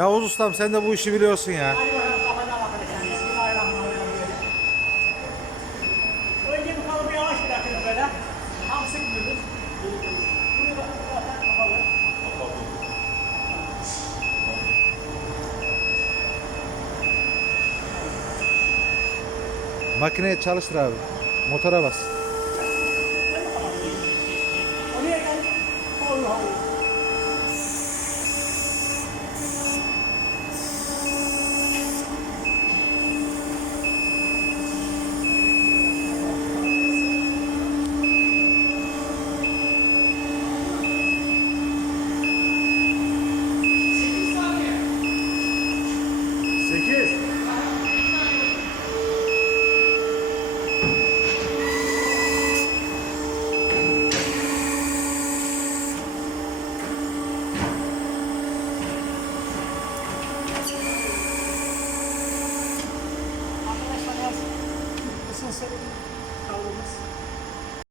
Yavuz ustam sen de bu işi biliyorsun ya. Hadi bakalım kafana bakın efendim. Bismillahirrahmanirrahim. Önce bir kalıbı yavaş bırakıyoruz böyle. Tam sıkmıyoruz. Bunu da zaten kapalı. Makineye çalıştır abi. Motora bas. Oraya gel. Allah Allah.